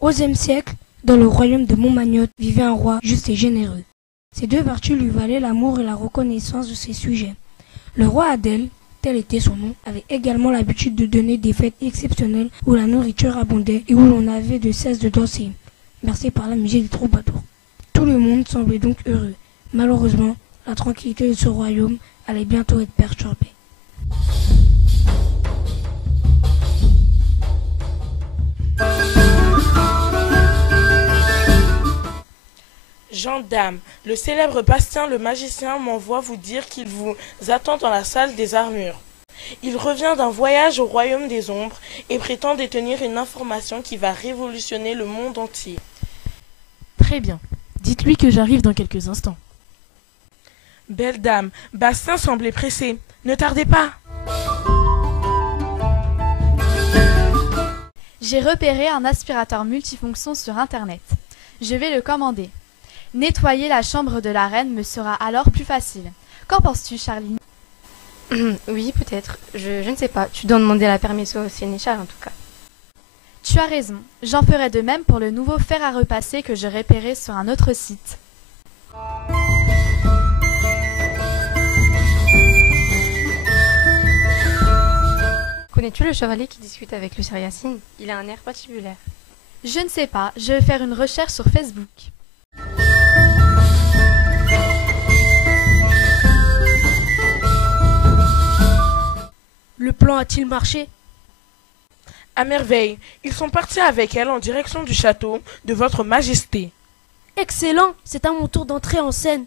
Au XIe siècle, dans le royaume de Montmagnotte, vivait un roi juste et généreux. Ces deux vertus lui valaient l'amour et la reconnaissance de ses sujets. Le roi Adel, tel était son nom, avait également l'habitude de donner des fêtes exceptionnelles où la nourriture abondait et où l'on avait de cesse de danser, bercé par la musique des troubadours. Tout le monde semblait donc heureux. Malheureusement, la tranquillité de ce royaume allait bientôt être perturbée. Gendarme, le célèbre Bastien le magicien m'envoie vous dire qu'il vous attend dans la salle des armures. Il revient d'un voyage au royaume des ombres et prétend détenir une information qui va révolutionner le monde entier. Très bien. Dites-lui que j'arrive dans quelques instants. Belle dame, Bastien semblait pressé. Ne tardez pas. J'ai repéré un aspirateur multifonction sur Internet. Je vais le commander. Nettoyer la chambre de la reine me sera alors plus facile. Qu'en penses-tu, Charline? Oui, peut-être. Je ne sais pas. Tu dois demander la permission au sénéchal, en tout cas. Tu as raison. J'en ferai de même pour le nouveau fer à repasser que je repérais sur un autre site. Connais-tu le chevalier qui discute avec Lucien Yacine? Il a un air patibulaire. Je ne sais pas. Je vais faire une recherche sur Facebook. Le plan a-t-il marché? À merveille, ils sont partis avec elle en direction du château de votre majesté. Excellent, c'est à mon tour d'entrer en scène.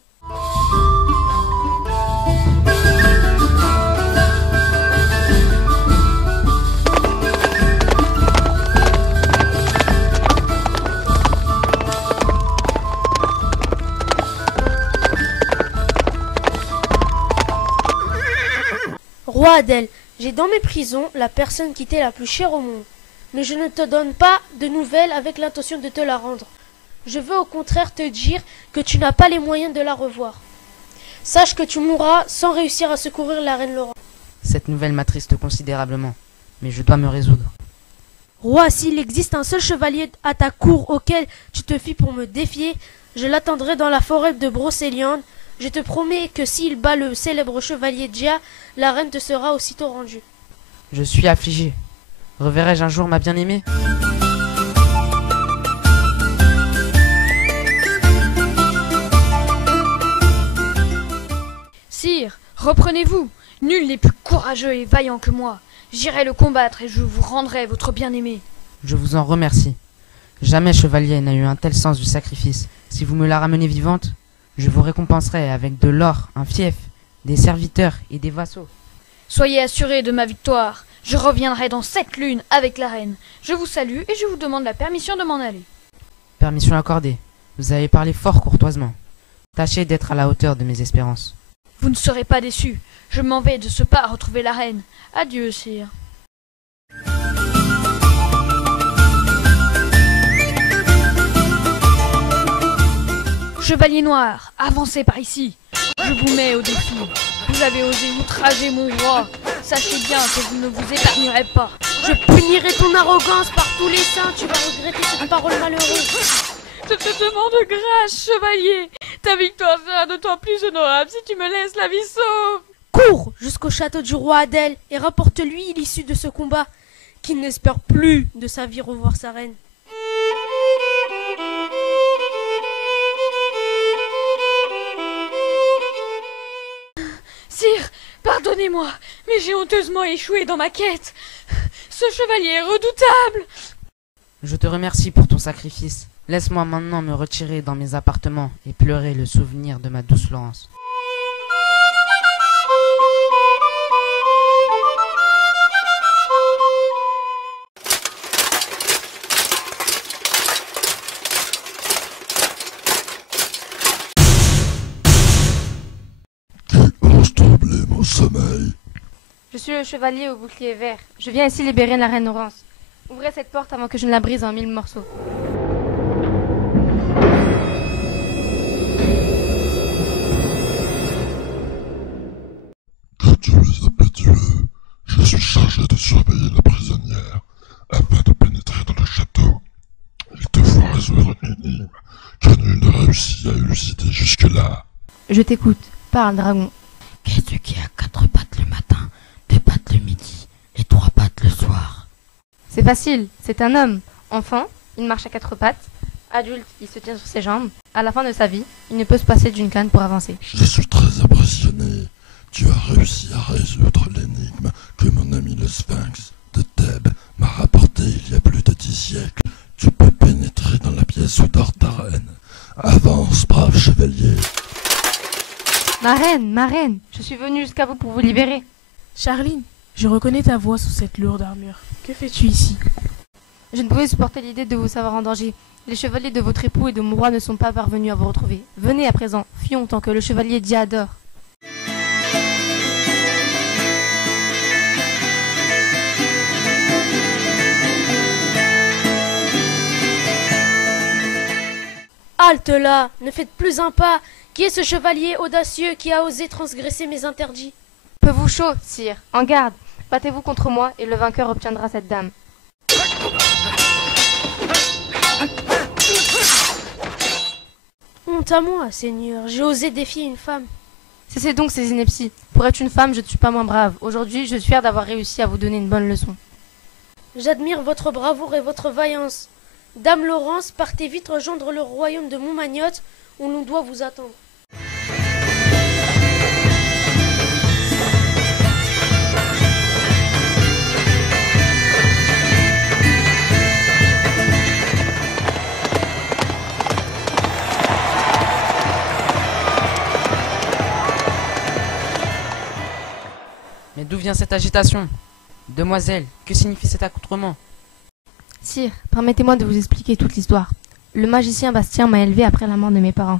Roi Adel, j'ai dans mes prisons la personne qui t'est la plus chère au monde. Mais je ne te donne pas de nouvelles avec l'intention de te la rendre. Je veux au contraire te dire que tu n'as pas les moyens de la revoir. Sache que tu mourras sans réussir à secourir la reine Laurent. Cette nouvelle m'attriste considérablement, mais je dois me résoudre. Roi, s'il existe un seul chevalier à ta cour auquel tu te fies pour me défier, je l'attendrai dans la forêt de Brocéliande. Je te promets que s'il bat le célèbre chevalier Dia, la reine te sera aussitôt rendue. Je suis affligé. Reverrai-je un jour ma bien-aimée? Sire, reprenez-vous. Nul n'est plus courageux et vaillant que moi. J'irai le combattre et je vous rendrai votre bien-aimé. Je vous en remercie. Jamais chevalier n'a eu un tel sens du sacrifice. Si vous me la ramenez vivante, je vous récompenserai avec de l'or, un fief, des serviteurs et des vassaux. Soyez assurés de ma victoire. Je reviendrai dans 7 lunes avec la reine. Je vous salue et je vous demande la permission de m'en aller. Permission accordée. Vous avez parlé fort courtoisement. Tâchez d'être à la hauteur de mes espérances. Vous ne serez pas déçus. Je m'en vais de ce pas retrouver la reine. Adieu, sire. Chevalier noir, avancez par ici. Je vous mets au défi. Vous avez osé outrager mon roi. Sachez bien que vous ne vous épargnerez pas. Je punirai ton arrogance par tous les saints. Tu vas regretter cette parole malheureuse. Je te demande grâce, chevalier. Ta victoire sera d'autant plus honorable si tu me laisses la vie sauve. Cours jusqu'au château du roi Adel et rapporte-lui l'issue de ce combat, qu'il n'espère plus de sa vie revoir sa reine. Sire, pardonnez-moi, mais j'ai honteusement échoué dans ma quête. Ce chevalier est redoutable. Je te remercie pour ton sacrifice. Laisse-moi maintenant me retirer dans mes appartements et pleurer le souvenir de ma douce Laurence. Troubler mon sommeil. Je suis le chevalier au bouclier vert. Je viens ici libérer la reine Laurence. Ouvrez cette porte avant que je ne la brise en 1000 morceaux. Que tu es impétueux. Je suis chargé de surveiller la prisonnière. Afin de pénétrer dans le château, il te faut résoudre une énigme que nul ne réussit à élucider jusque-là. Je t'écoute. Parle, dragon. Qu'est-ce qui a 4 pattes le matin, 2 pattes le midi et 3 pattes le soir? C'est facile. C'est un homme. Enfant, il marche à 4 pattes. Adulte, il se tient sur ses jambes. À la fin de sa vie, il ne peut se passer d'une canne pour avancer. Je suis très impressionné. Tu as réussi à résoudre l'énigme que mon ami le Sphinx de Thèbes m'a rapporté il y a plus de 10 siècles. Tu peux pénétrer dans la pièce où dort ta reine. Avance, brave chevalier. Ma reine, je suis venue jusqu'à vous pour vous libérer. Charline, je reconnais ta voix sous cette lourde armure. Que fais-tu ici? Je ne pouvais supporter l'idée de vous savoir en danger. Les chevaliers de votre époux et de mon roi ne sont pas parvenus à vous retrouver. Venez à présent, fuyons tant que le chevalier Dia dort. Halte là, ne faites plus un pas. Qui est ce chevalier audacieux qui a osé transgresser mes interdits? Peu vous chaud, sire. En garde. Battez-vous contre moi et le vainqueur obtiendra cette dame. Honte à moi, Seigneur. J'ai osé défier une femme. Cessez donc ces inepties. Pour être une femme, je ne suis pas moins brave. Aujourd'hui, je suis fière d'avoir réussi à vous donner une bonne leçon. J'admire votre bravoure et votre vaillance. Dame Laurence, partez vite rejoindre le royaume de Montmagnotte où l'on doit vous attendre. Mais d'où vient cette agitation? Demoiselle, que signifie cet accoutrement? Sire, permettez-moi de vous expliquer toute l'histoire. Le magicien Bastien m'a élevé après la mort de mes parents.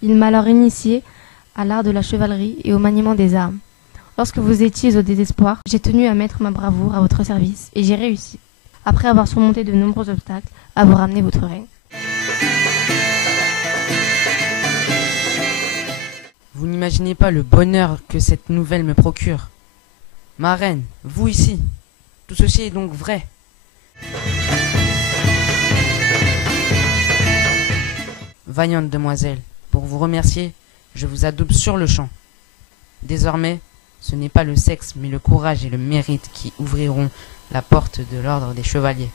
Il m'a alors initié à l'art de la chevalerie et au maniement des armes. Lorsque vous étiez au désespoir, j'ai tenu à mettre ma bravoure à votre service et j'ai réussi, après avoir surmonté de nombreux obstacles, à vous ramener votre reine. Vous n'imaginez pas le bonheur que cette nouvelle me procure. Ma reine, vous ici, tout ceci est donc vrai. Vaillante demoiselle, pour vous remercier, je vous adoube sur le champ. Désormais, ce n'est pas le sexe, mais le courage et le mérite qui ouvriront la porte de l'ordre des chevaliers.